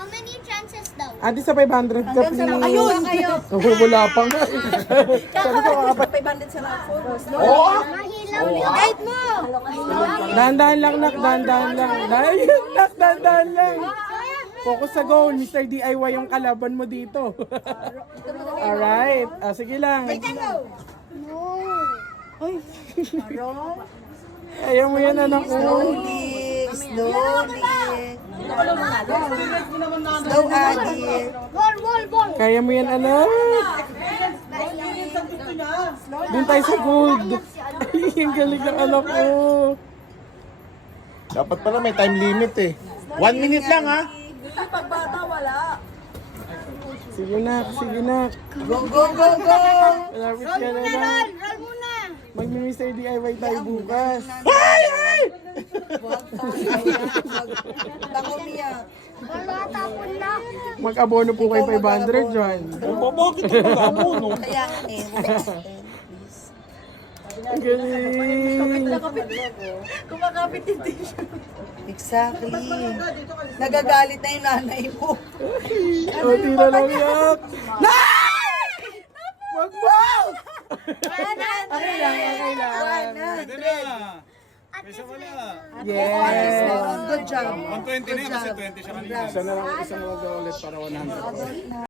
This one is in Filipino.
How many chances daw? Ate sa 500 ka, please. Ayun! Wala pa nga. Sabi ko kakapag... 500 sa raffle. Oo! Mahilaw yung guide mo! Dahan-dahan lang, nak. Dahan-dahan lang. Dahan-dahan lang. Focus sa goal. Mr. DIY yung kalaban mo dito. Alright. Sige lang. No. Ayaw mo yan, anak ko. Slowly. Slow, Adi. Ball. Kaya mo yan, anak. Doon tayo sa gold. Ay, ang galing ng anak ko. Dapat pala may time limit eh. 1 minute lang ha. Pagbata, wala. Sige, nak. Sige, nak. Go! Malapit ka na, nak. Roll muna! Magmi-Mr. DIY tayo bukas. Huwag tayo umiyak. Wala tapon na. Mag-abono po kayo 500 dyan. Bakit ito mag-abono? Kaya eh. Ang galing. Kumakapit yung t-shirt. Exactly. Nagagalit na yung nanay mo. O, tira lang yan. Wag mo! Okay lang. Pwede na. Kaysa wala. Yes. Good job. 120 na yun kasi 20 siya kanina. Isa na lang ulit para 100.